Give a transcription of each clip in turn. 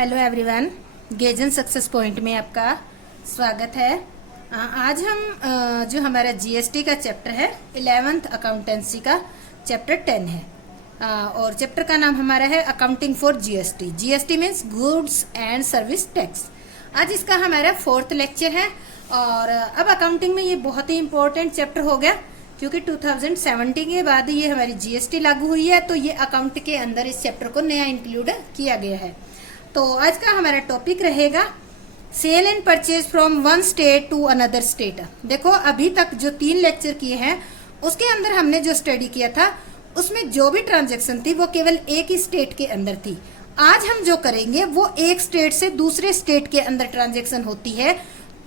Hello everyone, गेजन success point में आपका स्वागत है। आज हम जो हमारा जीएसटी का चैप्टर है 11th अकाउंटेंसी का चैप्टर 10 है। और चैप्टर का नाम हमारा है accounting for GST. GST means goods and service tax. आज इसका हमारा 4th लेक्चर है। और अब अकाउंटिंग में ये बहुत ही इम्पोर्टेंट चैप्टर हो गया, क्योंकि 2017 के बाद ये हमारी जीएसटी लागू हुई है, तो ये अकाउंट के अंदर इस चैप्टर को नया इंक्लूड किया गया है। तो आज का हमारा टॉपिक रहेगा sale and purchase from one state to another state. देखो, अभी तक जो 3 लेक्चर किए हैं उसके अंदर हमने जो स्टडी किया था उसमें जो भी ट्रांजैक्शन थी वो केवल एक ही स्टेट के अंदर थी। आज हम जो करेंगे वो एक स्टेट से दूसरे स्टेट के अंदर ट्रांजैक्शन होती है,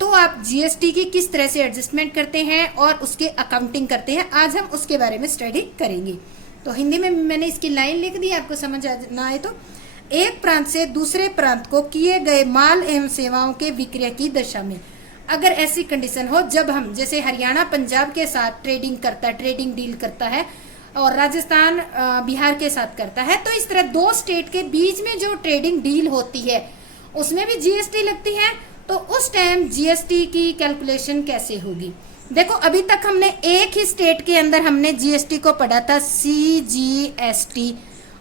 तो आप जीएसटी की किस तरह से एडजस्टमेंट करते हैं और उसके अकाउंटिंग करते हैं, आज हम उसके बारे में स्टडी करेंगे। तो हिंदी में मैंने इसकी लाइन लिख दी, आपको समझ ना आए तो। एक प्रांत से दूसरे प्रांत को किए गए माल एवं सेवाओं के विक्रय की दशा में अगर ऐसी कंडीशन हो, जब हम जैसे हरियाणा पंजाब के साथ ट्रेडिंग करता है, ट्रेडिंग डील करता है, और राजस्थान बिहार के साथ करता है, तो इस तरह 2 स्टेट के बीच में जो ट्रेडिंग डील होती है उसमें भी जीएसटी लगती है। तो उस टाइम जीएसटी की कैलकुलेशन कैसे होगी? देखो, अभी तक हमने एक ही स्टेट के अंदर हमने जीएसटी को पढ़ा था सीजीएसटी,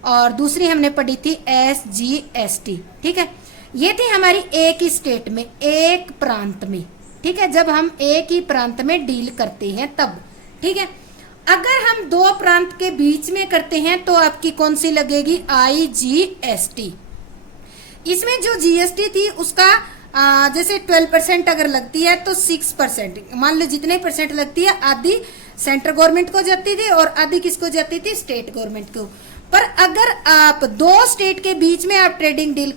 और दूसरी हमने पढ़ी थी एसजीएसटी। ठीक है, ये थी हमारी एक ही स्टेट में, एक प्रांत में। ठीक है, जब हम एक ही प्रांत में डील करते हैं तब। ठीक है, अगर हम 2 प्रांत के बीच में करते हैं तो आपकी कौन सी लगेगी? आईजीएसटी। इसमें जो जीएसटी थी उसका जैसे 12% अगर लगती है तो 6%, मान लो जितने परसेंट लगती है, आधी सेंट्रल गवर्नमेंट को जाती थी और आधी किसको जाती थी? स्टेट गवर्नमेंट को। पर अगर आप 2 स्टेट के बीच में आप ट्रेडिंग डील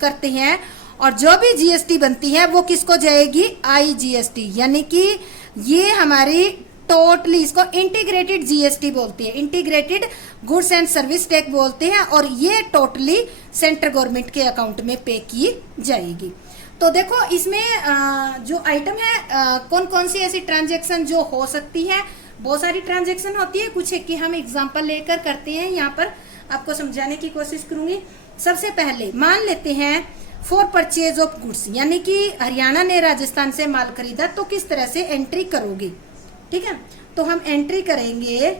करते हैं और जो भी जीएसटी बनती है वो किसको जाएगी? आईजीएसटी। यानी कि ये हमारी टोटली, इसको इंटीग्रेटेड जीएसटी बोलती है, integrated goods and service tax बोलते हैं, और ये टोटली सेंट्रल गवर्नमेंट के अकाउंट में पे की जाएगी। तो देखो, इसमें जो आइटम है, कौन कौन सी ऐसी ट्रांजैक्शन जो हो सकती है, बहुत सारी ट्रांजैक्शन होती है। कुछ एक की हम एग्जांपल लेकर करते हैं, यहाँ पर आपको समझाने की कोशिश करूंगी। सबसे पहले मान लेते हैं फॉर परचेज ऑफ गुड्स, यानी कि हरियाणा ने राजस्थान से माल खरीदा, तो किस तरह से एंट्री करोगे? ठीक है, तो हम एंट्री करेंगे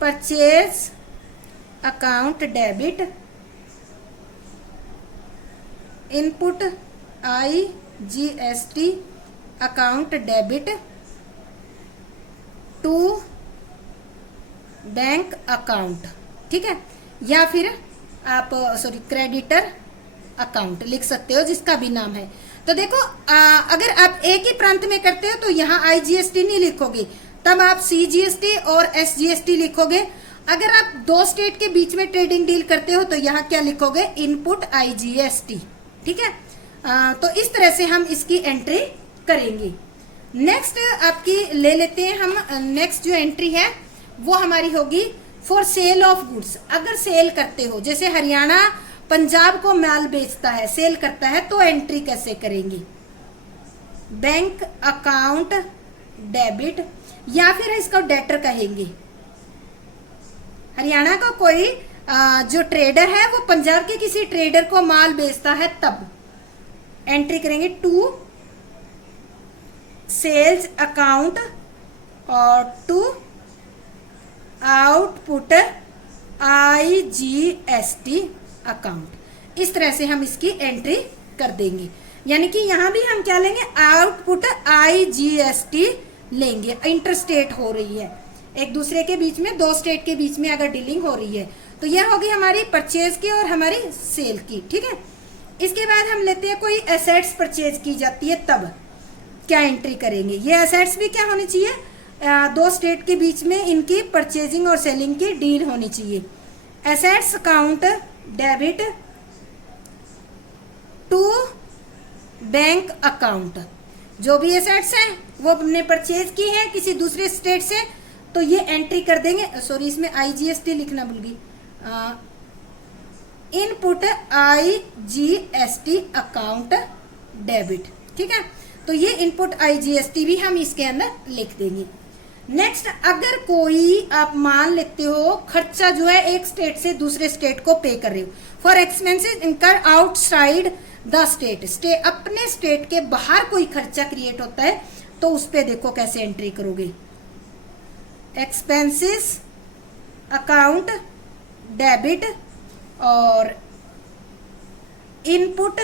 purchase account debit, input IGST account debit to bank account. ठीक है, या फिर आप क्रेडिटर अकाउंट लिख सकते हो, जिसका भी नाम है। तो देखो, अगर आप एक ही प्रांत में करते हो तो यहाँ आईजीएसटी नहीं लिखोगे, तब आप सीजीएसटी और एसजीएसटी लिखोगे। अगर आप 2 स्टेट के बीच में ट्रेडिंग डील करते हो तो यहाँ क्या लिखोगे? Input IGST. ठीक है, तो इस तरह से हम इसकी एंट्री करेंगे। नेक्स्ट आपकी ले लेते हैं हम। नेक्स्ट जो एंट्री है वो हमारी होगी फॉर सेल ऑफ गुड्स। अगर सेल करते हो, जैसे हरियाणा पंजाब को माल बेचता है, सेल करता है, तो एंट्री कैसे करेंगे? बैंक अकाउंट डेबिट, या फिर इसको डेटर कहेंगे। हरियाणा का कोई जो ट्रेडर है वो पंजाब के किसी ट्रेडर को माल बेचता है, तब एंट्री करेंगे टू सेल्स अकाउंट और टू आउटपुट आईजीएसटी अकाउंट। इस तरह से हम इसकी एंट्री कर देंगे। यानी कि यहां भी हम क्या लेंगे? आउटपुट आईजीएसटी लेंगे। इंटरस्टेट हो रही है, एक दूसरे के बीच में, 2 स्टेट के बीच में अगर डीलिंग हो रही है, तो यह होगी हमारी परचेज की और हमारी सेल की। ठीक है, इसके बाद हम लेते हैं कोई एसेट्स परचेज की जाती है, तब क्या एंट्री करेंगे? ये एसेट्स भी क्या होनी चाहिए? 2 स्टेट के बीच में इनकी परचेजिंग और सेलिंग की डील होनी चाहिए। Assets account debit to bank account. जो भी एसेट्स हैं वो हमने परचेज की है किसी दूसरे स्टेट से, तो ये एंट्री कर देंगे। सॉरी, इसमें आईजीएसटी लिखना भूल गई। Input IGST account debit. ठीक है, तो ये इनपुट आईजीएसटी भी हम इसके अंदर लिख देंगे। नेक्स्ट, अगर कोई आप मान लेते हो खर्चा जो है एक स्टेट से दूसरे स्टेट को पे कर रहे हो, फॉर एक्सपेंसेस इनकर आउटसाइड द स्टेट, अपने स्टेट के बाहर कोई खर्चा क्रिएट होता है तो उस पे देखो कैसे एंट्री करोगे। एक्सपेंसेस अकाउंट डेबिट और input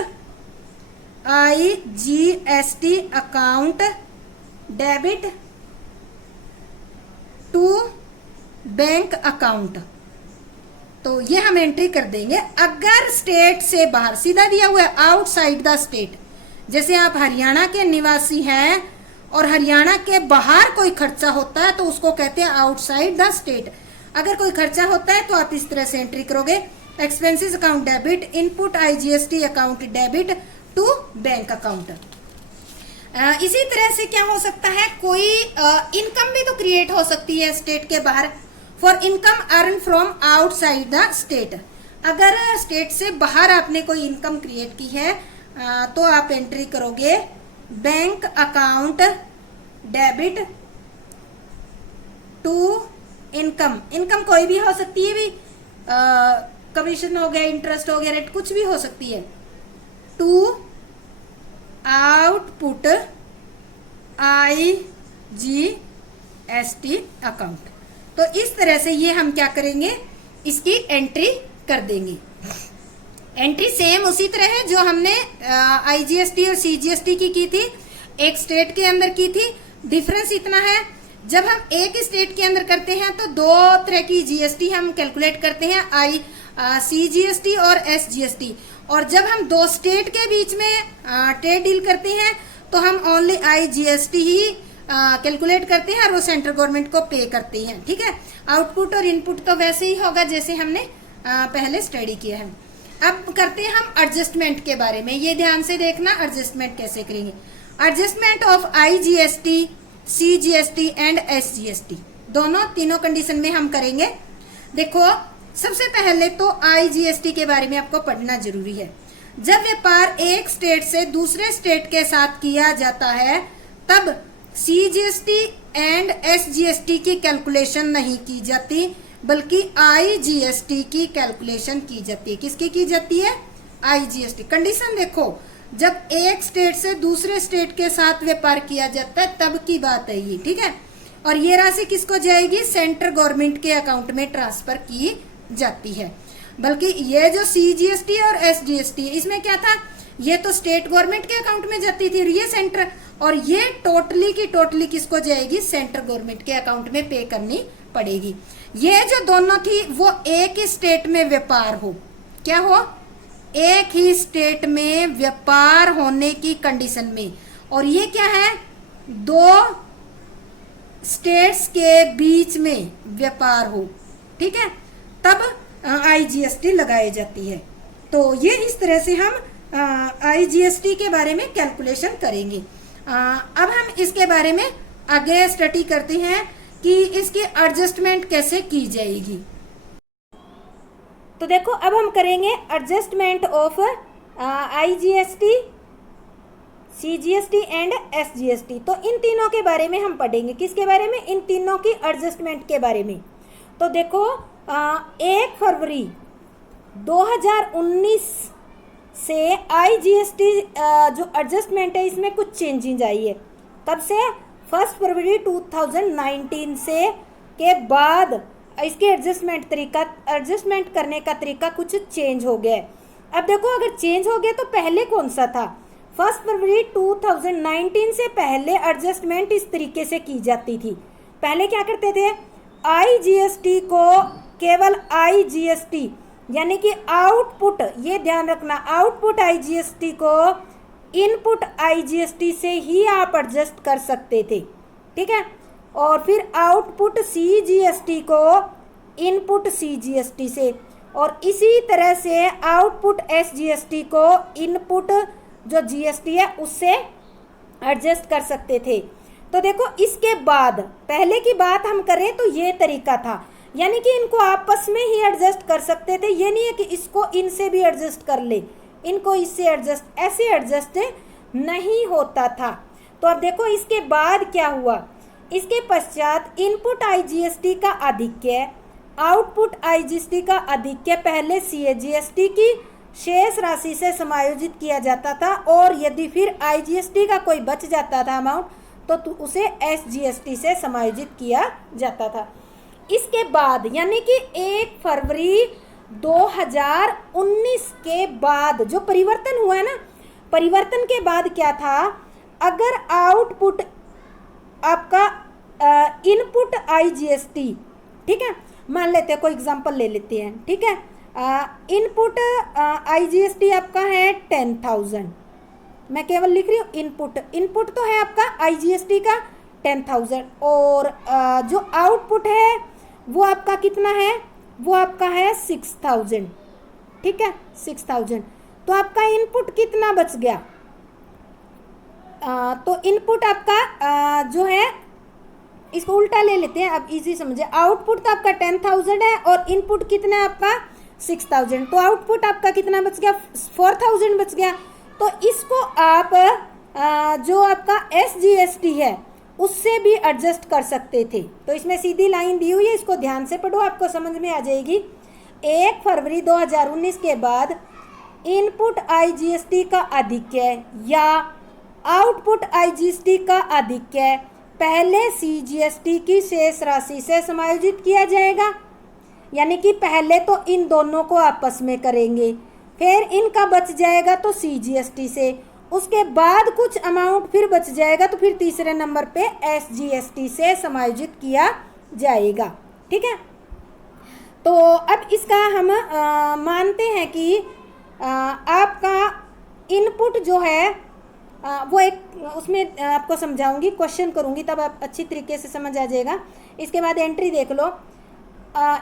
IGST account debit to bank account. तो ये हम एंट्री कर देंगे। अगर स्टेट से बाहर, सीधा दिया हुआ है आउटसाइड द स्टेट, जैसे आप हरियाणा के निवासी हैं और हरियाणा के बाहर कोई खर्चा होता है तो उसको कहते हैं आउटसाइड द स्टेट। अगर कोई खर्चा होता है तो आप इस तरह से एंट्री करोगे, expenses account debit, input IGST account debit to bank account. इसी तरह से क्या हो सकता है, कोई इनकम भी तो क्रिएट हो सकती है स्टेट के बाहर, for income earn from outside the state. अगर स्टेट से बाहर आपने कोई इनकम क्रिएट की है तो आप एंट्री करोगे bank account debit to income. Income कोई भी हो सकती है भी, कमीशन हो गया, इंटरेस्ट हो गया, रेट कुछ भी हो सकती है, टू आउटपुट IGST अकाउंट। तो इस तरह से ये हम क्या करेंगे, इसकी एंट्री कर देंगे। एंट्री सेम उसी तरह है जो हमने IGST और CGST की थी, एक स्टेट के अंदर की थी। डिफरेंस इतना है, जब हम एक स्टेट के अंदर करते हैं तो दो तरह की GST हम कैलकुलेट करते हैं, CGST और SGST। और जब हम दो स्टेट के बीच में ट्रेड डील करते हैं तो हम ओनली IGST ही कैलकुलेट करते हैं और वो सेंट्रल गवर्नमेंट को पे करते हैं। ठीक है, आउटपुट और इनपुट तो वैसे ही होगा जैसे हमने पहले स्टडी किया है। अब करते हैं हम एडजस्टमेंट के बारे में, ये ध्यान से देखना एडजस्टमेंट कैसे करेंगे। Adjustment of IGST, CGST and SGST, तीनों कंडीशन में हम करेंगे। देखो, सबसे पहले तो IGST के बारे में आपको पढ़ना जरूरी है। जब व्यापार एक स्टेट से दूसरे स्टेट के साथ किया जाता है तब CGST एंड SGST की कैलकुलेशन नहीं की जाती, बल्कि IGST की कैलकुलेशन की जाती है। किसकी की जाती है? IGST। कंडीशन देखो, जब एक स्टेट से दूसरे स्टेट के साथ व्यापार किया जाता है तब की बात है ये। ठीक है, और ये राशि किसको जाएगी? सेंट्रल गवर्नमेंट के अकाउंट में ट्रांसफर की जाती है। बल्कि ये जो CGST और SGST इसमें क्या था, ये तो स्टेट गवर्नमेंट के अकाउंट में जाती थी और ये सेंट्रल, और ये टोटली की टोटली किसको जाएगी? सेंट्रल गवर्नमेंट के अकाउंट में पे करनी पड़ेगी। ये जो दोनों थी वो एक ही स्टेट में व्यापार हो, क्या हो? एक ही स्टेट में व्यापार होने की कंडीशन में। और ये क्या है? दो स्टेट्स के बीच में व्यापार हो, ठीक है, तब IGST लगाई जाती है। तो ये इस तरह से हम IGST के बारे में कैलकुलेशन करेंगे। अब हम इसके बारे में आगे स्टडी करते हैं कि इसकी एडजस्टमेंट कैसे की जाएगी। तो देखो, अब हम करेंगे adjustment of IGST, CGST and SGST। तो इन तीनों के बारे में हम पढ़ेंगे। किसके बारे में? इन तीनों की एडजस्टमेंट के बारे में। तो देखो, 1 फरवरी 2019 से IGST जो एडजस्टमेंट है इसमें कुछ चेंजिंग आई है। तब से 1 फरवरी 2019 से के बाद इसके एडजस्टमेंट करने का तरीका कुछ चेंज हो गया है। अब देखो, अगर चेंज हो गया तो पहले कौन सा था? 1 फरवरी 2019 से पहले एडजस्टमेंट इस तरीके से की जाती थी। पहले क्या करते थे? IGST को केवल IGST यानी कि आउटपुट, ये ध्यान रखना, आउटपुट IGST को इनपुट IGST से ही आप एडजस्ट कर सकते थे। ठीक है, और फिर आउटपुट CGST को इनपुट CGST से, और इसी तरह से आउटपुट SGST को इनपुट जो GST है उससे एडजस्ट कर सकते थे। तो देखो, इसके बाद पहले की बात हम करें तो ये तरीका था, यानी कि इनको आपस में ही एडजस्ट कर सकते थे। ये नहीं है कि इसको इनसे भी एडजस्ट कर ले, इनको इससे एडजस्ट, ऐसे एडजस्ट नहीं होता था। तो अब देखो, इसके बाद क्या हुआ? इसके पश्चात इनपुट आईजीएसटी का आधिक्य आउटपुट आईजीएसटी का आधिक्य पहले सीएजीएसटी की शेष राशि से समायोजित किया जाता था, और यदि फिर आईजीएसटी का कोई बच जाता था अमाउंट तो उसे एसजीएसटी से समायोजित किया जाता था। इसके बाद यानी कि 1 फरवरी 2019 के बाद जो परिवर्तन हुआ है ना, परिवर्तन के बाद क्या था, अगर आउटपुट आपका इनपुट आईजीएसटी, ठीक है, मान लेते हैं कोई एग्जांपल ले लेते हैं, ठीक है, इनपुट आईजीएसटी आपका है 10,000, मैं केवल लिख रही हूँ इनपुट तो है आपका आईजीएसटी का 10,000, और जो आउटपुट है वो आपका कितना है, वो आपका है 6,000, ठीक है, 6,000। तो आपका इनपुट कितना बच गया, तो इनपुट आपका जो है, इसको उल्टा ले लेते हैं अब इजी समझे, आउटपुट तो आपका 10,000 है और इनपुट कितना है आपका 6,000, तो आउटपुट आपका कितना बच गया, 4,000 बच गया। तो इसको आप जो आपका एसजीएसटी है उससे भी एडजस्ट कर सकते थे। तो इसमें सीधी लाइन दी हुई है, इसको ध्यान से पढ़ो, आपको समझ में आ जाएगी। 1 फरवरी 2019 के बाद इनपुट आईजीएसटी का आधिक्य या आउटपुट आईजीएसटी का आधिक्य पहले सीजीएसटी की शेष राशि से समायोजित किया जाएगा, यानी कि पहले तो इन दोनों को आपस में करेंगे, फिर इनका बच जाएगा तो सीजीएसटी से, उसके बाद कुछ अमाउंट फिर बच जाएगा तो फिर तीसरे नंबर पे एसजीएसटी से समायोजित किया जाएगा, ठीक है। तो अब इसका हम मानते हैं कि आपका इनपुट जो है वो एक उसमें आपको समझाऊंगी, क्वेश्चन करूंगी, तब आप अच्छी तरीके से समझ आ जाएगा। इसके बाद एंट्री देख लो।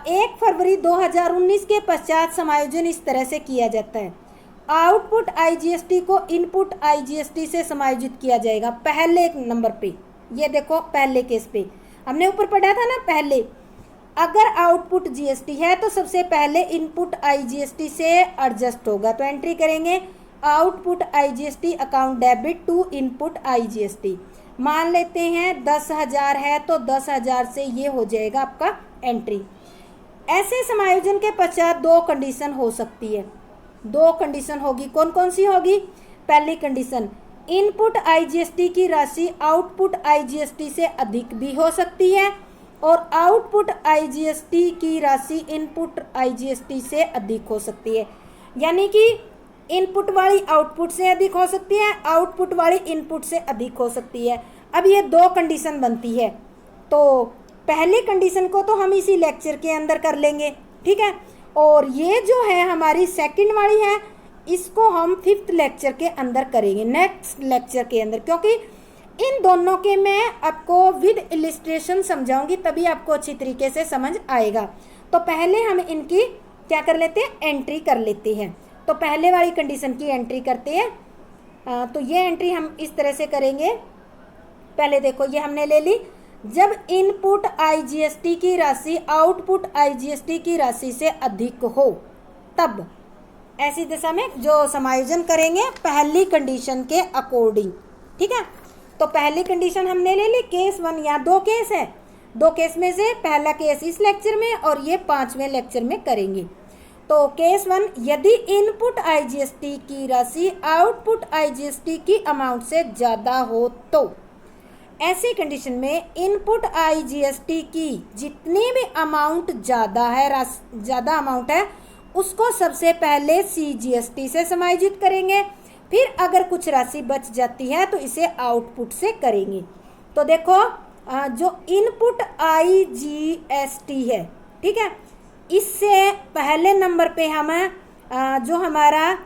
1 फरवरी 2019 के पश्चात समायोजन इस तरह से किया जाता है, आउटपुट आईजीएसटी को इनपुट आईजीएसटी से समायोजित किया जाएगा पहले नंबर पे। ये देखो पहले केस पे हमने ऊपर पढ़ा था ना, पहले अगर आउटपुट जीएसटी है तो सबसे पहले इनपुट आईजीएसटी से एडजस्ट होगा, तो एंट्री करेंगे output IGST account debit to input IGST. मान लेते हैं 10,000 है तो 10,000 से ये हो जाएगा आपका एंट्री। ऐसे समायोजन के पश्चात 2 कंडीशन हो सकती है, 2 कंडीशन होगी, कौन कौन सी होगी। पहली कंडीशन, इनपुट आईजीएसटी की राशि आउटपुट आईजीएसटी से अधिक भी हो सकती है और आउटपुट आईजीएसटी की राशि इनपुट आईजीएसटी से अधिक हो सकती है, यानी कि इनपुट वाली आउटपुट से अधिक हो सकती है, आउटपुट वाली इनपुट से अधिक हो सकती है। अब ये 2 कंडीशन बनती है, तो पहली कंडीशन को तो हम इसी लेक्चर के अंदर कर लेंगे, ठीक है, और ये जो है हमारी सेकंड वाली है इसको हम 5th लेक्चर के अंदर करेंगे, नेक्स्ट लेक्चर के अंदर, क्योंकि इन दोनों के मैं आपको विद इलिस्ट्रेशन समझाऊंगी, तभी आपको अच्छी तरीके से समझ आएगा। तो पहले हम इनकी क्या कर लेते हैं, एंट्री कर लेते हैं। तो पहले वाली कंडीशन की एंट्री करते हैं। तो ये एंट्री हम इस तरह से करेंगे। पहले देखो ये हमने ले ली, जब इनपुट आईजीएसटी की राशि आउटपुट आईजीएसटी की राशि से अधिक हो तब ऐसी दशा में जो समायोजन करेंगे पहली कंडीशन के अकॉर्डिंग, ठीक है। तो पहली कंडीशन हमने ले ली केस 1, या 2 केस है, 2 केस में से पहला केस इस लेक्चर में और ये 5वें लेक्चर में करेंगे। तो केस 1, यदि इनपुट आईजीएसटी की राशि आउटपुट आईजीएसटी की अमाउंट से ज़्यादा हो तो ऐसी कंडीशन में इनपुट आईजीएसटी की जितनी भी अमाउंट ज़्यादा है, ज़्यादा अमाउंट है, उसको सबसे पहले सीजीएसटी से समायोजित करेंगे, फिर अगर कुछ राशि बच जाती है तो इसे आउटपुट से करेंगे। तो देखो जो इनपुट आईजीएसटी है, ठीक है, इससे पहले नंबर पे हम जो हमारा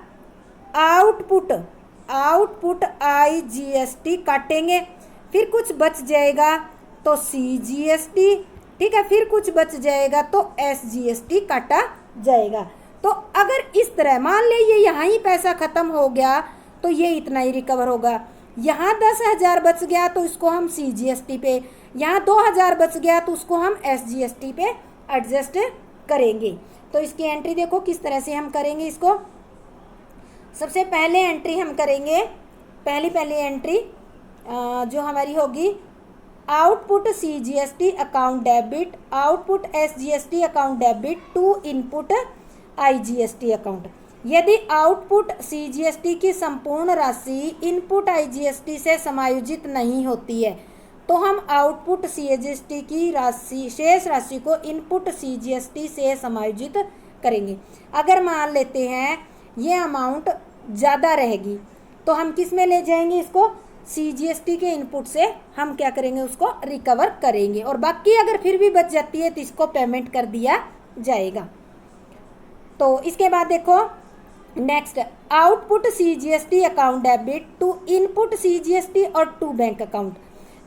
आउटपुट आईजीएसटी काटेंगे, फिर कुछ बच जाएगा तो सीजीएसटी, ठीक है, फिर कुछ बच जाएगा तो एसजीएसटी काटा जाएगा। तो अगर इस तरह मान ले ये यहाँ ही पैसा ख़त्म हो गया तो ये इतना ही रिकवर होगा, यहाँ 10,000 बच गया तो इसको हम सीजीएसटी पे, यहाँ 2,000 बच गया तो उसको हम एसजीएसटी पे एडजस्ट करेंगे। तो इसकी एंट्री देखो किस तरह से हम करेंगे इसको। सबसे पहले एंट्री हम करेंगे, पहली एंट्री जो हमारी होगी output CGST account debit, output SGST account debit to input IGST account. यदि आउटपुट CGST की संपूर्ण राशि इनपुट IGST से समायोजित नहीं होती है तो हम आउटपुट CGST की राशि, शेष राशि को इनपुट CGST से समायोजित करेंगे। अगर मान लेते हैं ये अमाउंट ज़्यादा रहेगी तो हम किस में ले जाएंगे, इसको CGST के इनपुट से हम क्या करेंगे, उसको रिकवर करेंगे, और बाकी अगर फिर भी बच जाती है तो इसको पेमेंट कर दिया जाएगा। तो इसके बाद देखो next, output CGST account debit to input CGST और टू बैंक अकाउंट।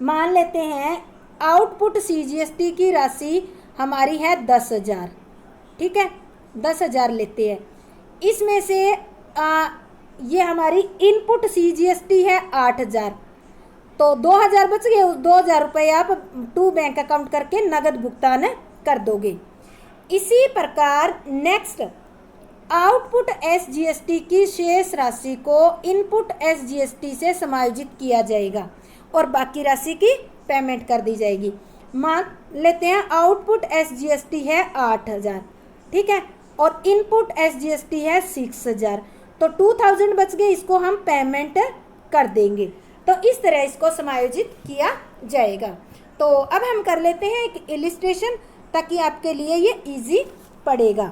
मान लेते हैं आउटपुट CGST की राशि हमारी है 10,000, ठीक है, 10,000 लेते हैं। इसमें से ये हमारी इनपुट CGST है 8,000, तो 2,000 बच गए। उस 2,000 रुपये आप टू बैंक अकाउंट करके नगद भुगतान कर दोगे। इसी प्रकार नेक्स्ट, आउटपुट SGST की शेष राशि को इनपुट SGST से समायोजित किया जाएगा और बाकी राशि की पेमेंट कर दी जाएगी। मान लेते हैं आउटपुट SGST है 8,000, ठीक है, और इनपुट SGST है 6,000, तो 2,000 बच गए, इसको हम पेमेंट कर देंगे। तो इस तरह इसको समायोजित किया जाएगा। तो अब हम कर लेते हैं एक इलिस्ट्रेशन ताकि आपके लिए ये इजी पड़ेगा।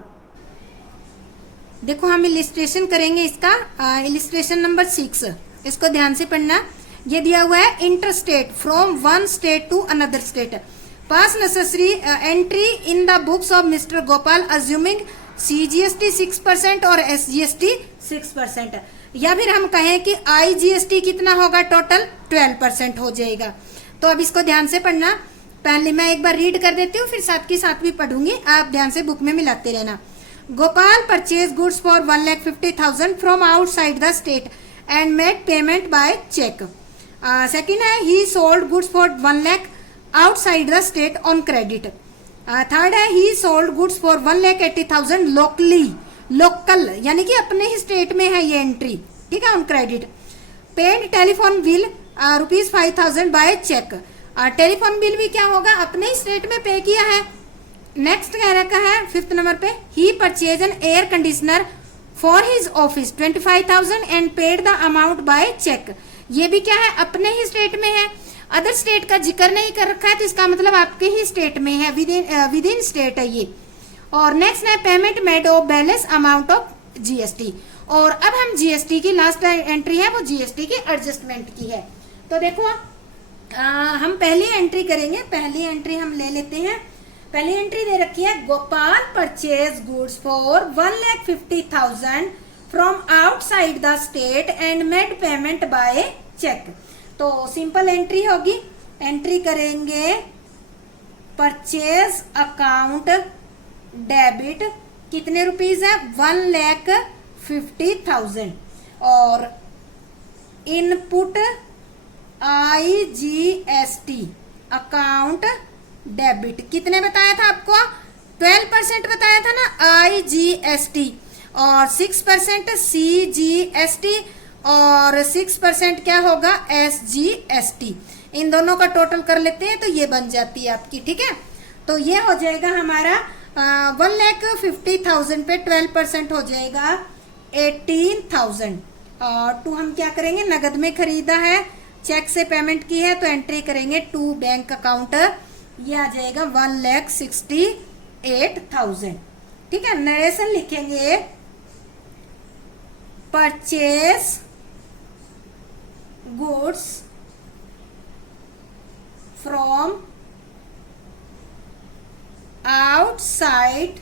देखो हम इलिस्ट्रेशन करेंगे इसका, इलिस्ट्रेशन नंबर 6, इसको ध्यान से पढ़ना। ये दिया हुआ है, inter state from one state to another state, pass necessary entry in the books of mister Gopal assuming CGST 6% और SGST 6%, या फिर हम कहें कि IGST कितना होगा, टोटल 12% हो जाएगा। तो अब इसको ध्यान से पढ़ना। पहले मैं एक बार रीड कर देती हूँ, फिर साथ के साथ भी पढ़ूंगी, आप ध्यान से बुक में मिलाते रहना। Gopal purchase goods for 1,50,000 from outside the state and made payment by cheque. Second है, he sold goods for 1 lakh outside the state on credit. Third है, he sold goods for 1,80,000 locally, local यानी कि अपने ही स्टेट में है ये एंट्री, ठीक है, on credit. Paid telephone bill ₹5,000 by cheque. Telephone bill भी क्या होगा, अपने ही स्टेट में पे किया है। नेक्स्ट कह रखा है 5th नंबर पे, he purchase an air conditioner for his office 25,000 and paid the amount by cheque. ये भी क्या है, अपने ही स्टेट में है, अदर स्टेट का जिक्र नहीं कर रखा है, तो इसका मतलब आपके ही स्टेट में है, विद इन स्टेट है ये। और नेक्स्ट है, payment made of balance amount of GST। और अब हम GST की लास्ट एंट्री है वो GST की एडजस्टमेंट की है। तो देखो हम पहली एंट्री करेंगे, पहली एंट्री हम ले लेते हैं। पहली एंट्री दे रखी है, Gopal purchase goods for 1,50,000 from outside the state and made payment by cheque. तो सिंपल एंट्री होगी, एंट्री करेंगे परचेज अकाउंट डेबिट, कितने रुपीज है, 1,50,000, और इनपुट IGST अकाउंट डेबिट, कितने बताया था आपको, 12% बताया था ना IGST, और 6% CGST, और 6% क्या होगा, SGST। इन दोनों का टोटल कर लेते हैं तो ये बन जाती है आपकी, ठीक है। तो ये हो जाएगा हमारा 1,50,000 पे 12% हो जाएगा 18,000। और टू हम क्या करेंगे, नगद में खरीदा है, चेक से पेमेंट की है, तो एंट्री करेंगे टू बैंक अकाउंट, ये आ जाएगा 1,68,000, ठीक है। नरेशन लिखेंगे, purchase goods from outside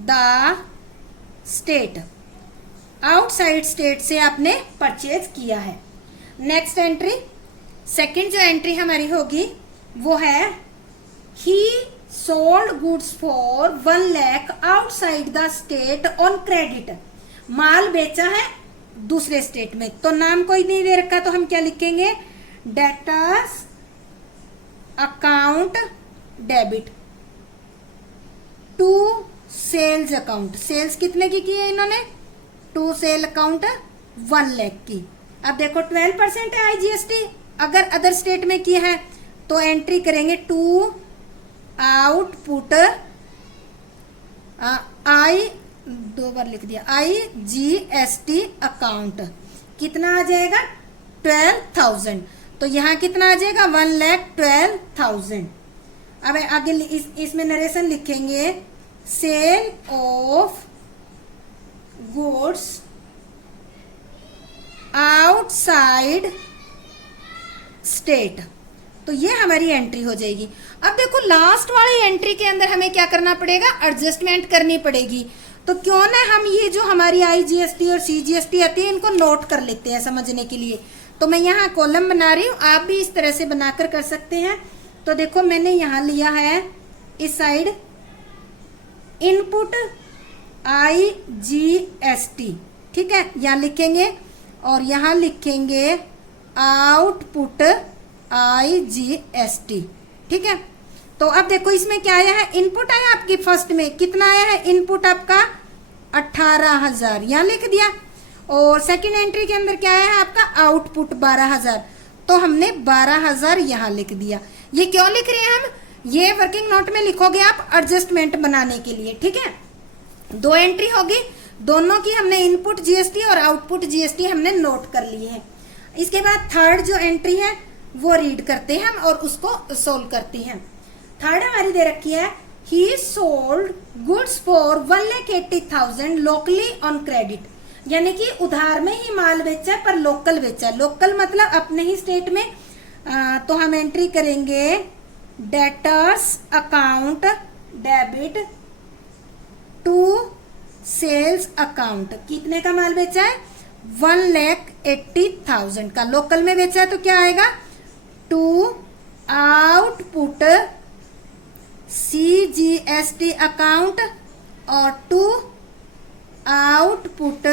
the state, outside state से आपने परचेज किया है। नेक्स्ट एंट्री, सेकंड जो एंट्री हमारी होगी वो है, he sold goods for 1 lakh outside the state on credit. माल बेचा है दूसरे स्टेट में, तो नाम कोई नहीं दे रखा, तो हम क्या लिखेंगे, debtors account debit to sales account. Sales कितने की है इन्होंने, टू सेल अकाउंट 1 लाख की। अब देखो 12% है IGST, अगर अदर स्टेट में किया है तो एंट्री करेंगे टू आउटपुट आई, 2 बार लिख दिया, IGST अकाउंट। कितना आ जाएगा? 12,000। तो यहाँ कितना आ जाएगा? 1,12,000। अब आगे इसमें नरेशन लिखेंगे, sale of goods outside state. तो ये हमारी एंट्री हो जाएगी। अब देखो लास्ट वाली एंट्री के अंदर हमें क्या करना पड़ेगा? एडजस्टमेंट करनी पड़ेगी। तो क्यों ना हम ये जो हमारी IGST और CGST आती है इनको नोट कर लेते हैं समझने के लिए। तो मैं यहाँ कॉलम बना रही हूँ, आप भी इस तरह से बनाकर कर सकते हैं। तो देखो मैंने यहाँ लिया है इस साइड इनपुट IGST, ठीक है, यहाँ लिखेंगे, और यहाँ लिखेंगे आउटपुट IGST, ठीक है। तो अब देखो इसमें क्या आया है? इनपुट आया आपकी फर्स्ट में, कितना आया है इनपुट आपका? 18,000, यहाँ लिख दिया। और सेकंड एंट्री के अंदर क्या आया है आपका? आउटपुट 12,000, तो हमने 12,000 यहाँ लिख दिया। ये क्यों लिख रहे हैं हम? ये वर्किंग नोट में लिखोगे आप एडजस्टमेंट बनाने के लिए, ठीक है। 2 एंट्री होगी, दोनों की हमने इनपुट GST और आउटपुट GST हमने नोट कर लिए हैं। इसके बाद थर्ड जो एंट्री है वो रीड करते हैं हम और उसको सोल्व करते हैं। थर्ड हमारी दे रखी है, he sold goods for 1,80,000 locally on credit, यानी कि उधार में ही माल बेचा पर लोकल बेचा। लोकल मतलब अपने ही स्टेट में। तो हम एंट्री करेंगे debtors account debit to sales account. कितने का माल बेचा है? 1,80,000 का। लोकल में बेचा है तो क्या आएगा? टू आउटपुट CGST अकाउंट और टू आउटपुट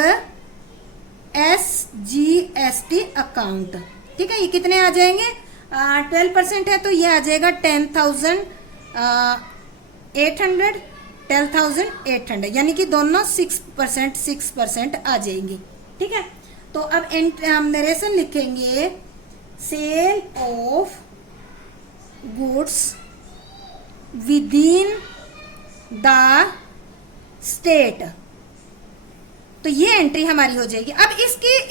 SGST अकाउंट, ठीक है। ये कितने आ जाएंगे? 12% है तो ये आ जाएगा 10,800, यानी कि दोनों 6% आ जाएंगे, ठीक है। तो अब हम नरेशन लिखेंगे, sale of goods within the state. तो ये एंट्री हमारी हो जाएगी। अब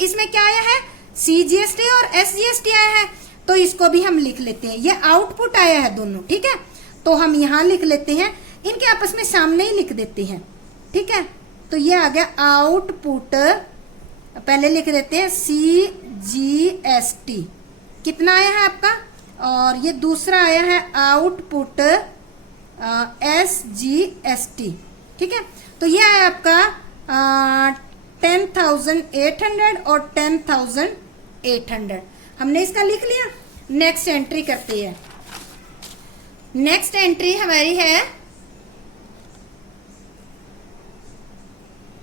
इसमें क्या आया है? CGST और SGST आया है, तो इसको भी हम लिख लेते हैं। ये आउटपुट आया है दोनों, ठीक है। तो हम यहाँ लिख लेते हैं, इनके आपस में सामने ही लिख देते हैं, ठीक है। तो ये आ गया आउटपुट, पहले लिख देते हैं CGST, कितना आया है आपका, और ये दूसरा आया है आउटपुट SGST, ठीक है। तो ये आया आपका 10,800 और 10,800। हमने इसका लिख लिया। नेक्स्ट एंट्री करते हैं। नेक्स्ट एंट्री हमारी है,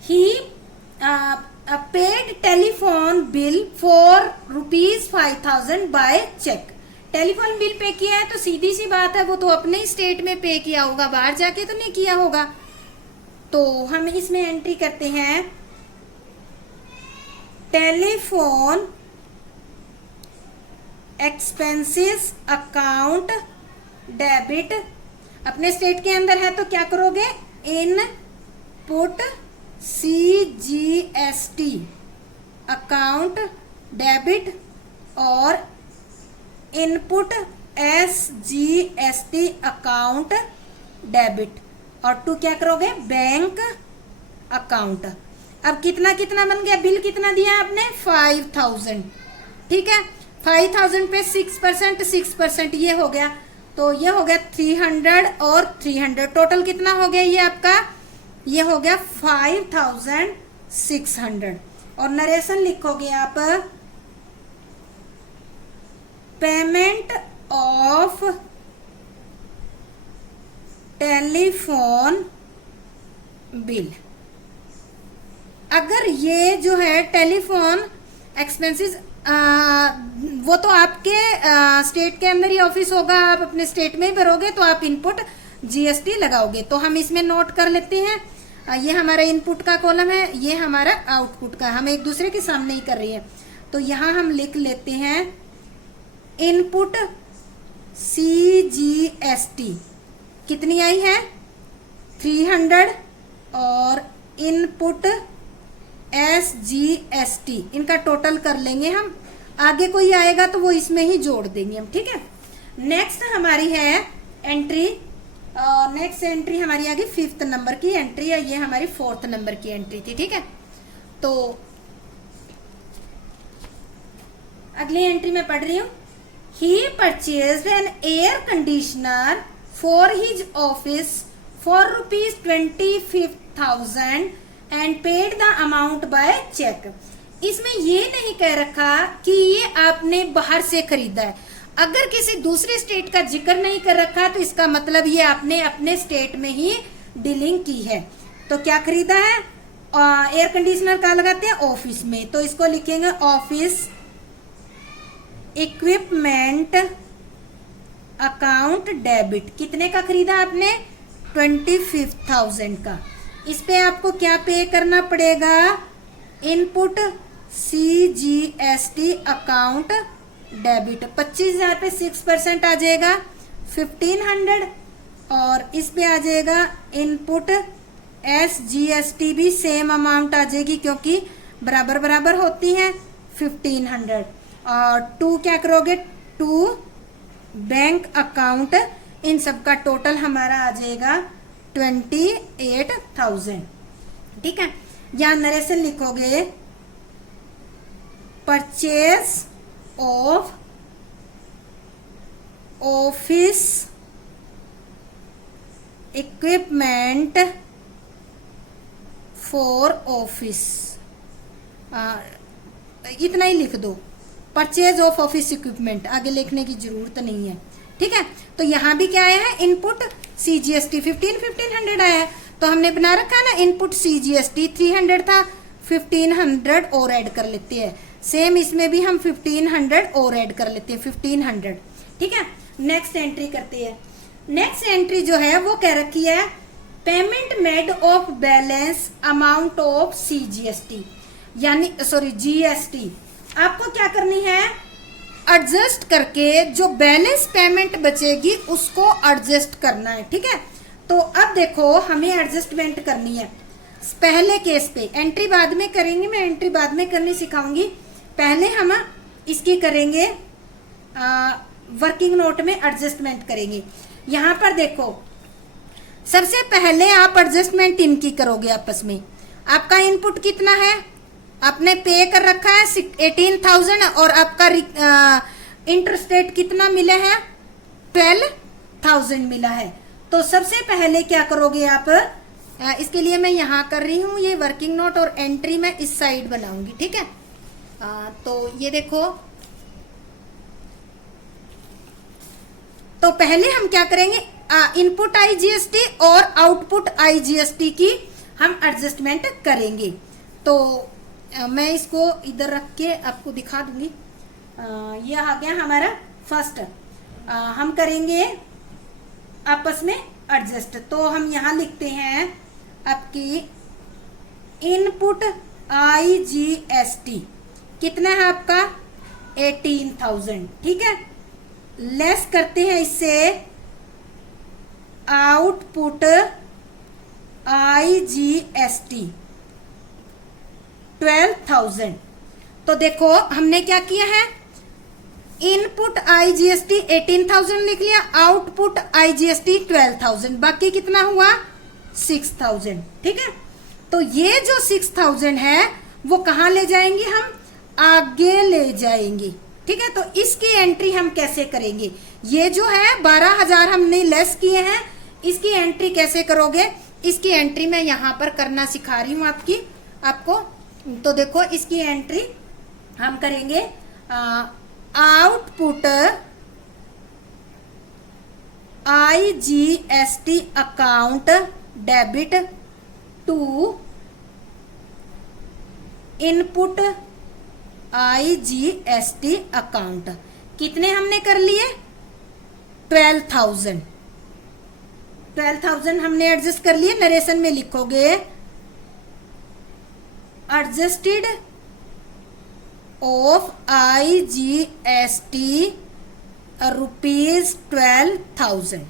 he paid telephone bill for ₹5,000 by cheque. Telephone bill pay किया है तो सीधी सी बात है वो तो अपने ही स्टेट में पे किया होगा, बाहर जाके तो नहीं किया होगा। तो हम इसमें एंट्री करते हैं, टेलीफोन एक्सपेंसेस अकाउंट डेबिट। अपने स्टेट के अंदर है तो क्या करोगे? इनपुट CGST अकाउंट डेबिट और इनपुट SGST अकाउंट डेबिट, और टू क्या करोगे? Bank account. अब कितना कितना बन गया? बिल कितना दिया आपने? 5,000, ठीक है। 5,000 पे 6% ये हो गया, तो ये हो गया 300 और 300, टोटल कितना हो गया ये आपका? ये हो गया 5,600। और नरेशन लिखोगे आप, पेमेंट ऑफ टेलीफोन बिल। अगर ये जो है टेलीफोन एक्सपेंसेस, वो तो आपके स्टेट के अंदर ही ऑफिस होगा, आप अपने स्टेट में ही भरोगे तो आप इनपुट GST लगाओगे। तो हम इसमें नोट कर लेते हैं, ये हमारा इनपुट का कॉलम है, ये हमारा आउटपुट का, हम एक दूसरे के सामने ही कर रही है। तो यहाँ हम लिख लेते हैं इनपुट CGST कितनी आई है 300 और इनपुट SGST इनका टोटल कर लेंगे हम, आगे कोई आएगा तो वो इसमें ही जोड़ देंगे हम, ठीक है। नेक्स्ट हमारी है एंट्री, नेक्स्ट एंट्री हमारी आ गई 5th नंबर की एंट्री है, ये हमारी 4th नंबर की एंट्री थी, ठीक है। तो अगली एंट्री में पढ़ रही हूँ, he purchased an air conditioner for his office for ₹25,000 and paid the amount by cheque. इसमें ये नहीं कह रखा कि ये आपने बाहर से खरीदा है, अगर किसी दूसरे स्टेट का जिक्र नहीं कर रखा तो इसका मतलब ये आपने अपने स्टेट में ही डीलिंग की है। तो क्या खरीदा है, एयर कंडीशनर कहाँ लगाते हैं ऑफिस में, तो इसको लिखेंगे ऑफिस इक्विपमेंट अकाउंट डेबिट। कितने का खरीदा आपने 25,000 का। इस पे आपको क्या पे करना पड़ेगा, इनपुट CGST अकाउंट डेबिट 25,000 पे 6% आ जाएगा 1,500 और इस पे आ जाएगा इनपुट SGST भी सेम अमाउंट आ जाएगी क्योंकि बराबर बराबर होती हैं 1,500 और 2 क्या करोगे 2 बैंक अकाउंट, इन सब का टोटल हमारा आ जाएगा 28,000, ठीक है। यहाँ नरेशन लिखोगे purchase of office equipment for office, इतना ही लिख दो, परचेज ऑफ ऑफिस इक्विपमेंट, आगे लिखने की जरूरत नहीं है, ठीक है। तो यहाँ भी क्या आया है इनपुट CGST 1,500 आया है, तो हमने बना रखा है ना इनपुट CGST 300 था, 1,500 और ऐड कर लेते हैं, सेम इसमें भी हम 1,500 और ऐड कर लेते हैं 1,500, ठीक है। नेक्स्ट एंट्री करते हैं। नेक्स्ट एंट्री जो है वो कह रखी है payment made of balance amount of CGST यानी सॉरी GST। आपको क्या करनी है, एडजस्ट करके जो बैलेंस पेमेंट बचेगी उसको एडजस्ट करना है, ठीक है। तो अब देखो हमें एडजस्टमेंट करनी है, पहले केस पे एंट्री बाद में करेंगे, मैं एंट्री बाद में करनी सिखाऊंगी, पहले हम इसकी करेंगे वर्किंग नोट में एडजस्टमेंट करेंगे। यहाँ पर देखो सबसे पहले आप एडजस्टमेंट इनकी करोगे आपस में, आपका इनपुट कितना है, आपने पे कर रखा है 18,000 और आपका इंटरेस्ट रेट कितना मिला है 12,000 मिला है। तो सबसे पहले क्या करोगे आप, इसके लिए मैं यहाँ कर रही हूँ ये वर्किंग नोट और एंट्री मैं इस साइड बनाऊंगी, ठीक है। तो ये देखो, तो पहले हम क्या करेंगे इनपुट IGST और आउटपुट IGST की हम एडजस्टमेंट करेंगे। तो मैं इसको इधर रख के आपको दिखा दूंगी। ये आ गया हमारा फर्स्ट, हम करेंगे आपस में एडजस्ट। तो हम यहाँ लिखते हैं आपकी इनपुट IGST कितना है आपका 18,000, ठीक है। लेस करते हैं इससे आउटपुट IGST 12,000। तो देखो हमने क्या किया है, इनपुट IGST 18,000 लिख लिया, आउटपुट IGST 12,000, बाकी कितना हुआ 6,000, ठीक है। तो ये जो 6,000 है वो कहाँ ले जाएंगे, हम आगे ले जाएंगे, ठीक है। तो इसकी एंट्री हम कैसे करेंगे, ये जो है 12,000 हमने लेस किए हैं, इसकी एंट्री कैसे करोगे, इसकी एंट्री मैं यहाँ पर करना सिखा रही हूँ आपको। तो देखो इसकी एंट्री हम करेंगे output IGST account debit to input IGST account. कितने हमने कर लिए 12,000 हमने एडजस्ट कर लिए। नरेशन में लिखोगे एडजस्टेड ऑफ IGST ₹12,000।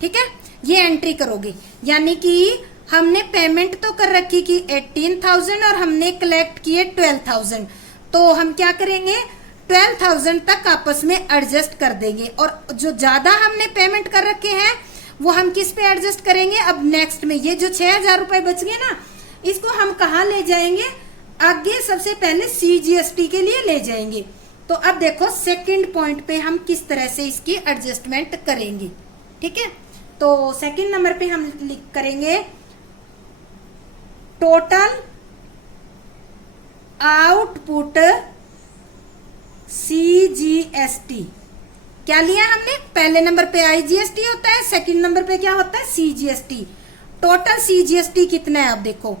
ठीक है, ये एंट्री करोगे, यानी कि हमने पेमेंट तो कर रखी कि 18,000 और हमने कलेक्ट किए 12,000, तो हम क्या करेंगे 12,000 तक आपस में एडजस्ट कर देंगे, और जो ज्यादा हमने पेमेंट कर रखे हैं वो हम किस पे एडजस्ट करेंगे। अब नेक्स्ट में ये जो 6,000 रुपए बच गए ना, इसको हम कहाँ ले जाएंगे, आगे सबसे पहले CGST के लिए ले जाएंगे। तो अब देखो सेकंड पॉइंट पे हम किस तरह से इसकी एडजस्टमेंट करेंगे। ठीक है, तो सेकंड नंबर पे हम करेंगे टोटल आउटपुट CGST। क्या लिया हमने, पहले नंबर पे IGST होता है, सेकंड नंबर पे क्या होता है CGST। टोटल CGST कितना है, आप देखो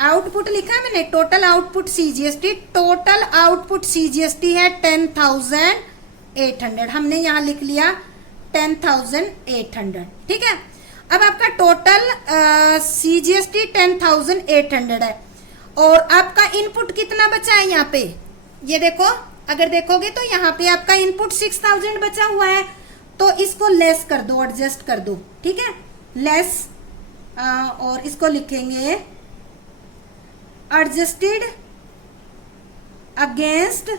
आउटपुट लिखा है मैंने, total output CGST, total output CGST है 10,800, हमने यहाँ लिख लिया 10,800। ठीक है, अब आपका टोटल CGST 10,800 है, और आपका इनपुट कितना बचा है यहाँ पे, ये देखो अगर देखोगे तो यहाँ पे आपका इनपुट 6,000 बचा हुआ है, तो इसको लेस कर दो, एडजस्ट कर दो। ठीक है, लेस, और इसको लिखेंगे एडजस्टेड अगेंस्ट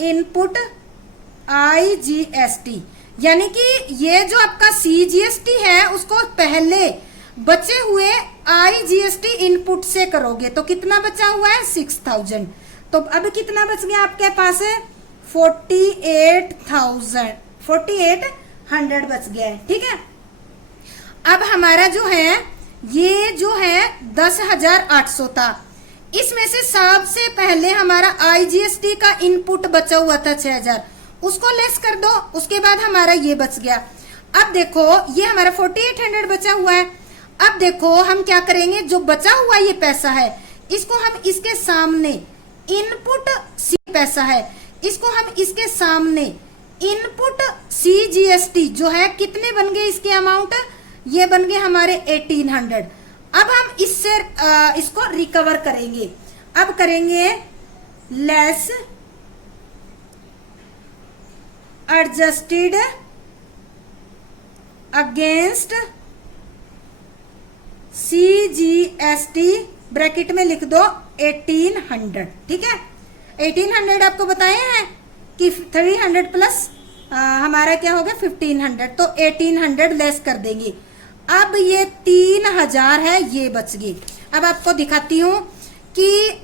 इनपुट IGST, यानी कि ये जो आपका CGST है उसको पहले बचे हुए IGST इनपुट से करोगे, तो कितना बचा हुआ है 6,000, तो अब कितना बच गया आपके पास है 48,100 बच गया है। ठीक है, अब हमारा जो है ये जो है 10,800 था, इसमें से सबसे पहले हमारा IGST का इनपुट बचा हुआ था 6,000, उसको लेस कर दो, उसके बाद हमारा ये बच गया। अब देखो ये हमारा 4800 बचा हुआ है, अब देखो हम क्या करेंगे, जो बचा हुआ ये पैसा है इसको हम इसके सामने इनपुट सी पैसा है, इसको हम इसके सामने इनपुट CGST जो है कितने बन गए इसके अमाउंट, ये बन गए हमारे 1800। अब हम इससे इसको रिकवर करेंगे, अब करेंगे less adjusted against CGST, bracket में लिख दो 1800। ठीक है, 1800 आपको बताए हैं कि 300 प्लस हमारा क्या होगा 1500, तो 1800 लेस कर देंगे। अब ये 3,000 है, ये बच गए। अब आपको दिखाती हूँ कि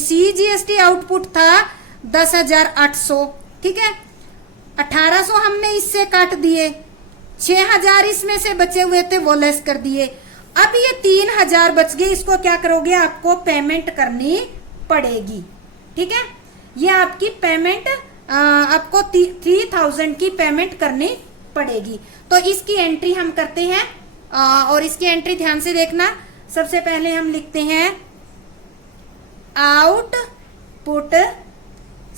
CGST आउटपुट था 10,800। ठीक है, 1,800 हमने इससे काट दिए, 6,000 इसमें से बचे हुए थे वो लेस कर दिए। अब ये 3,000 बच गए, इसको क्या करोगे, आपको पेमेंट करनी पड़ेगी। ठीक है, ये आपकी पेमेंट आपको 3,000 की पेमेंट करनी पड़ेगी। तो इसकी एंट्री हम करते हैं, और इसकी एंट्री ध्यान से देखना। सबसे पहले हम लिखते हैं आउटपुट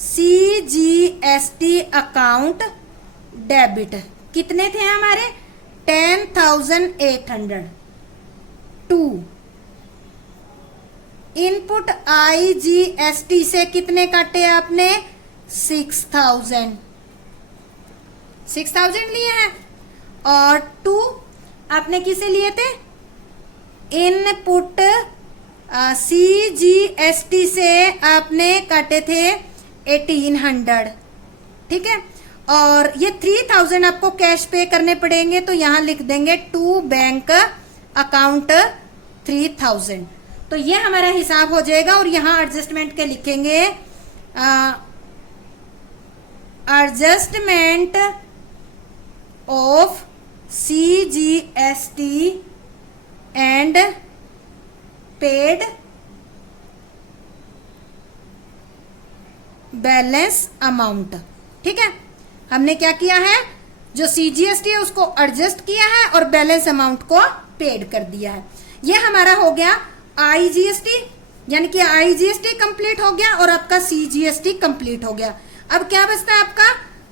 CGST अकाउंट डेबिट, कितने थे हमारे 10,800 टू इनपुट IGST से कितने काटे आपने 6,000 लिए हैं, और 2 आपने किसे लिए थे, इनपुट CGST से आपने काटे थे 1,800। ठीक है, और ये 3,000 आपको कैश पे करने पड़ेंगे, तो यहां लिख देंगे टू बैंक अकाउंट 3,000। तो ये हमारा हिसाब हो जाएगा, और यहाँ एडजस्टमेंट के लिखेंगे adjustment of CGST and paid balance amount. ठीक है, हमने क्या किया है, जो CGST है उसको एडजस्ट किया है और बैलेंस अमाउंट को पेड कर दिया है। ये हमारा हो गया IGST, यानी कि IGST कंप्लीट हो गया और आपका CGST कंप्लीट हो गया। अब क्या बचता है आपका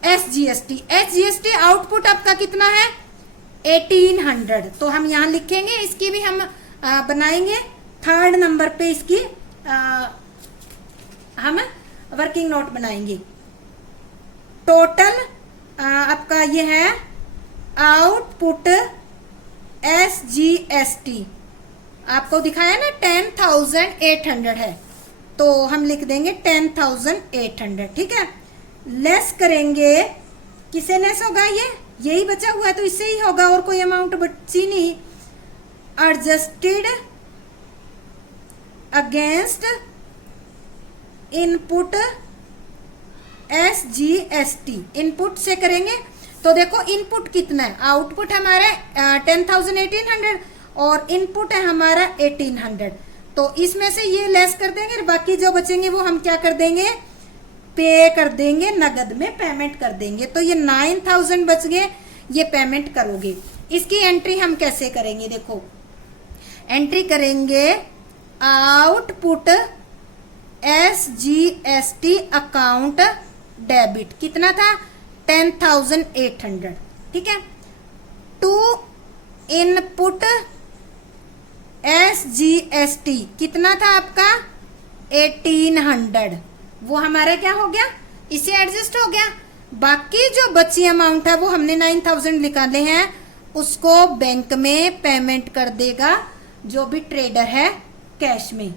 SGST आउटपुट आपका कितना है 1,800। तो हम यहाँ लिखेंगे, इसकी भी हम बनाएंगे थर्ड नंबर पे, इसकी हम वर्किंग नोट बनाएंगे। टोटल आपका ये है आउटपुट SGST, आपको दिखाया ना 10,800 है, तो हम लिख देंगे 10,800, ठीक है। लेस करेंगे, किसे लेस होगा, ये यही बचा हुआ है तो इससे ही होगा, और कोई अमाउंट बची नहीं। Adjusted against input SGST, input से करेंगे तो देखो इनपुट कितना है, आउटपुट हमारा 10,1800 और इनपुट है हमारा 1800, तो इसमें से ये लेस कर देंगे, बाकी जो बचेंगे वो हम क्या कर देंगे, पे कर देंगे, नगद में पेमेंट कर देंगे। तो ये 9,000 बच गए, ये पेमेंट करोगे। इसकी एंट्री हम कैसे करेंगे, देखो एंट्री करेंगे आउटपुट SGST अकाउंट डेबिट, कितना था 10,800, ठीक है। टू इनपुट SGST कितना था आपका 1800, वो हमारा क्या हो गया, इसे एडजस्ट हो गया। बाकी जो बची अमाउंट है वो हमने 9,000 निकाले हैं, उसको बैंक में पेमेंट कर देगा जो भी ट्रेडर है कैश में।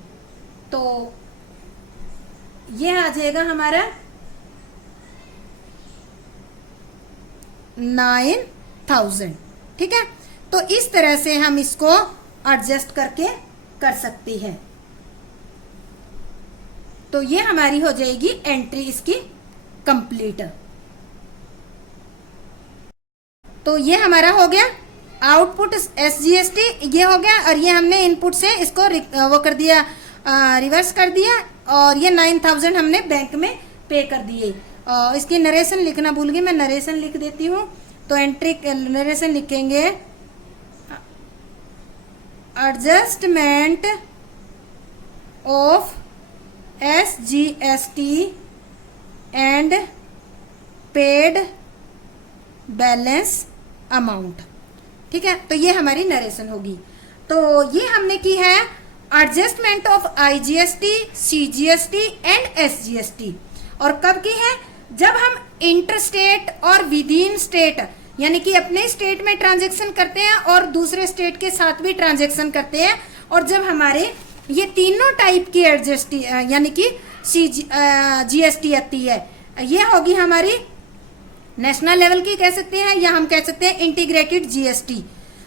तो ये आ जाएगा हमारा 9,000, ठीक है। तो इस तरह से हम इसको एडजस्ट करके कर सकते हैं। तो ये हमारी हो जाएगी एंट्री इसकी कंप्लीट। तो ये हमारा हो गया आउटपुट SGST, ये हो गया, और ये हमने इनपुट से इसको वो कर दिया, रिवर्स कर दिया, और ये 9,000 हमने बैंक में पे कर दिए। इसकी नरेशन लिखना भूल गई, मैं नरेशन लिख देती हूँ। तो एंट्री नरेशन लिखेंगे, adjustment of SGST and paid balance amount, ठीक है। तो ये हमारी नरेशन होगी। तो ये हमने की है adjustment of IGST, CGST and SGST। और कब की है, जब हम इंटर स्टेट और विद इन स्टेट, यानी कि अपने स्टेट में ट्रांजेक्शन करते हैं और दूसरे स्टेट के साथ भी ट्रांजेक्शन करते हैं, और जब हमारे ये तीनों टाइप की एडजस्ट यानी कि GST आती है, ये होगी हमारी नेशनल लेवल की कह सकते हैं, या हम कह सकते हैं इंटीग्रेटेड GST,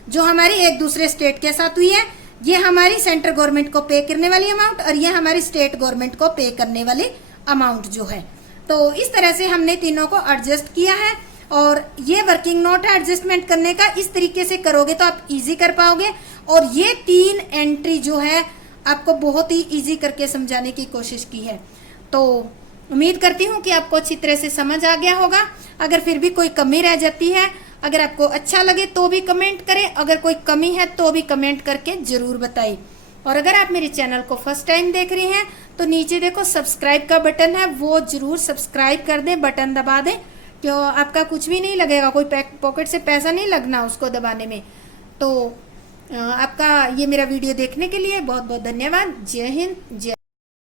जो हमारी एक दूसरे स्टेट के साथ हुई है। ये हमारी सेंट्रल गवर्नमेंट को पे करने वाली अमाउंट, और ये हमारी स्टेट गवर्नमेंट को पे करने वाली अमाउंट जो है। तो इस तरह से हमने तीनों को एडजस्ट किया है, और ये वर्किंग नोट है एडजस्टमेंट करने का। इस तरीके से करोगे तो आप इजी कर पाओगे, और ये 3 एंट्री जो है आपको बहुत ही इजी करके समझाने की कोशिश की है। तो उम्मीद करती हूँ कि आपको अच्छी तरह से समझ आ गया होगा। अगर फिर भी कोई कमी रह जाती है, अगर आपको अच्छा लगे तो भी कमेंट करें, अगर कोई कमी है तो भी कमेंट करके जरूर बताइए। और अगर आप मेरे चैनल को फर्स्ट टाइम देख रही हैं तो नीचे देखो सब्सक्राइब का बटन है, वो जरूर सब्सक्राइब कर दें, बटन दबा दें, क्यों आपका कुछ भी नहीं लगेगा, कोई पॉकेट से पैसा नहीं लगना उसको दबाने में। तो आपका ये मेरा वीडियो देखने के लिए बहुत बहुत धन्यवाद। जय हिंद, जय